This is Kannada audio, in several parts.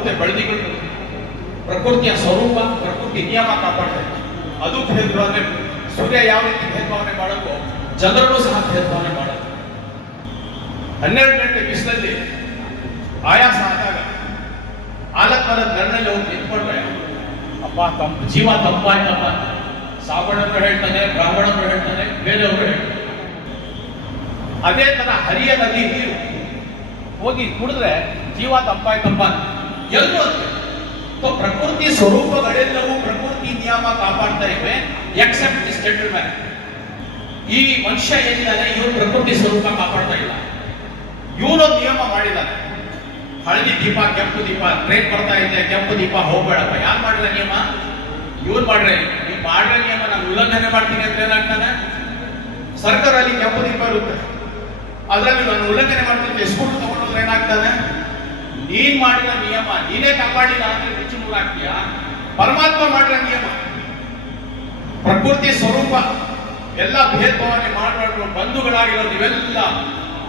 ಪ್ರಕೃತಿಯ ಬೆಳದಿಗಳು, ಪ್ರಕೃತಿಯ ಸ್ವರೂಪ, ಪ್ರಕೃತಿ ನಿಯಮ ಕಾಪಾಡ್ತಾರೆ. ಅದು ಭೇದಭಾವನೆ. ಸೂರ್ಯ ಯಾವ ರೀತಿ ಭೇದಭಾವನೆ ಮಾಡಬೇಕು, ಚಂದ್ರನು ಸಹ ಭೇದಭಾವನೆ ಮಾಡೋದು. 12 ಗಂಟೆ ಬಿಸಿಲಲ್ಲಿ ಆಯಾಸ ಆದಾಗ ಆಲಕ್ಕರದ ನೆರಳಲ್ಲಿ ಹೋಗಿ ನಿಂತ್ಕೊಂಡ್ರೆ ಅಪ್ಪ ಜೀವ ತಂಪಾಯ್ತಪ್ಪ. ಸಾಬಣ್ಣರು ಹೇಳ್ತಾನೆ, ಬ್ರಾಹ್ಮಣರು ಹೇಳ್ತಾನೆ, ಬೇರೆಯವರು ಹೇಳ್ತಾರೆ. ಅದೇ ತರ ಹರಿಯ ನದಿ ನೀರು ಹೋಗಿ ಕುಡಿದ್ರೆ ಜೀವ ತಂಪಾಯ್ತಪ್ಪ ಎಲ್ಲೂ ಅಂತ. ಪ್ರಕೃತಿ ಸ್ವರೂಪಗಳೆಲ್ಲವೂ ಪ್ರಕೃತಿ ನಿಯಮ ಕಾಪಾಡ್ತಾ ಇವೆ, ಎಕ್ಸೆಪ್ಟ್ ದಿಸ್ ಜೆಂಟಲ್ಮ್ಯಾನ್. ಈ ಮನುಷ್ಯ ಏನಿದ್ದಾನೆ ಇವನು ಪ್ರಕೃತಿ ಸ್ವರೂಪ ಕಾಪಾಡ್ತಾ ಇಲ್ಲ. ಇವನು ನಿಯಮ ಮಾಡಿದ್ದಾನೆ. ಹಳದಿ ದೀಪ, ಕೆಂಪು ದೀಪ, ಟ್ರೈನ್ ಬರ್ತಾ ಇದೆ, ಕೆಂಪು ದೀಪ ಹೋಗ್ಬೇಡಪ್ಪ. ಯಾರು ಮಾಡಿದ ನಿಯಮ? ಇವ್ರು ಮಾಡ್ರೆ. ನೀವು ಮಾಡ್ರೆ ನಿಯಮ ನಾನು ಉಲ್ಲಂಘನೆ ಮಾಡ್ತೀನಿ ಅಂತ ಏನಾಗ್ತಾನೆ? ಸರ್ಕಾರಲ್ಲಿ ಕೆಂಪು ದೀಪ ಇರುತ್ತೆ, ಅದರಲ್ಲಿ ನಾನು ಉಲ್ಲಂಘನೆ ಮಾಡ್ತೀನಿ ಸ್ಕೂಟರ್ ತಗೊಂಡೋದ್ರೆ ಏನಾಗ್ತಾನೆ? ನೀನ್ ಮಾಡಿದ ನಿಯಮ ನೀನೇ ಕಾಪಾಡಿಲ್ಲ ಅಂದ್ರೆ ರುಚಿ ಮೂರಾಗ್ತೀಯ. ಪರಮಾತ್ಮ ಮಾಡಿದ ನಿಯಮ, ಪ್ರಕೃತಿ ಸ್ವರೂಪ ಎಲ್ಲ ಭೇದಭಾವನೆ ಮಾಡಬಾರ್ದು. ಬಂಧುಗಳಾಗಿರೋದು ಇವೆಲ್ಲ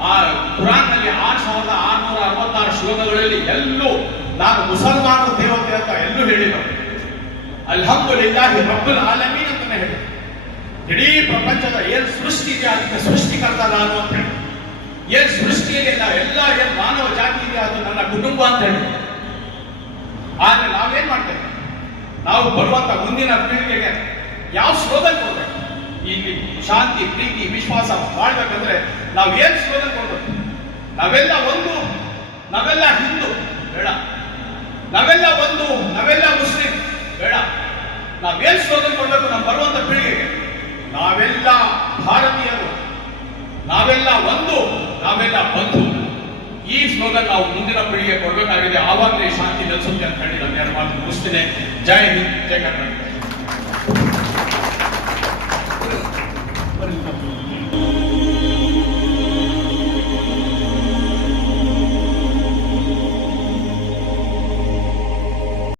ಆ ಕುರಾನ್ನಲ್ಲಿ 6666 ಶ್ಲೋಕಗಳಲ್ಲಿ ಎಲ್ಲೂ ನಾನು ಮುಸಲ್ಮಾನ ದೇವತೆ ಅಂತ ಎಲ್ಲೂ ಹೇಳಿಲ್ಲ. ಅಲ್ಹಮ್ದುಲಿಲ್ಲಾಹಿ ರಬ್ಬುಲ್ ಆಲಮೀನ್ ಅಂತಾನೆ ಹೇಳಿ. ಇಡೀ ಪ್ರಪಂಚದ ಏನ್ ಸೃಷ್ಟಿ ಇದೆ ಅದಕ್ಕೆ ಸೃಷ್ಟಿಕರ್ತ ನಾನು ಅಂತ ಹೇಳಿ. ಏನ್ ಸೃಷ್ಟಿಯಲ್ಲಿಲ್ಲ ಎಲ್ಲ ಏನ್ ಮಾನವ ಜಾತಿ ಇದೆ ಅದು ನನ್ನ ಕುಟುಂಬ ಅಂತ ಹೇಳಿ. ಆದ್ರೆ ನಾವೇನ್ ಮಾಡ್ತೇವೆ? ನಾವು ಬರುವಂತ ಮುಂದಿನ ಪೀಳಿಗೆಗೆ ಯಾವ ಸ್ಲೋಗನ್ ಕೊಡ್ಬೇಕು? ಇಲ್ಲಿ ಶಾಂತಿ, ಪ್ರೀತಿ, ವಿಶ್ವಾಸ ಮಾಡ್ಬೇಕಂದ್ರೆ ನಾವು ಏನ್ ಸ್ಲೋಗನ್ ಕೊಡ್ಬೇಕು? ನಾವೆಲ್ಲ ಒಂದು, ನಾವೆಲ್ಲ ಹಿಂದೂ ಬೇಡ, ನಾವೆಲ್ಲ ಒಂದು, ನಾವೆಲ್ಲ ಮುಸ್ಲಿಂ ಬೇಡ. ನಾವೇನ್ ಸ್ಲೋಗನ್ ಕೊಡ್ಬೇಕು ನಮ್ಮ ಬರುವಂತ ಪೀಳಿಗೆಗೆ? ನಾವೆಲ್ಲ ಭಾರತೀಯರು, ನಾವೆಲ್ಲ ಒಂದು, ನಾವೆಲ್ಲ ಬಂಧು. ಈ ಸ್ಲೋಗನ್ ನಾವು ಮುಂದಿನ ಪೀಳಿಗೆ ಕೊಡಬೇಕಾಗಿದೆ. ಆವಾಗಲೇ ಶಾಂತಿ ನೆಲೆಸುತ್ತೆ ಅಂತ ಹೇಳಿ ನಾನು ಎರಡು ಮಾತು ಮುಗಿಸ್ತೇನೆ. ಜೈ ಹಿಂದ್, ಜೈ ಕರ್ನಾಟಕ.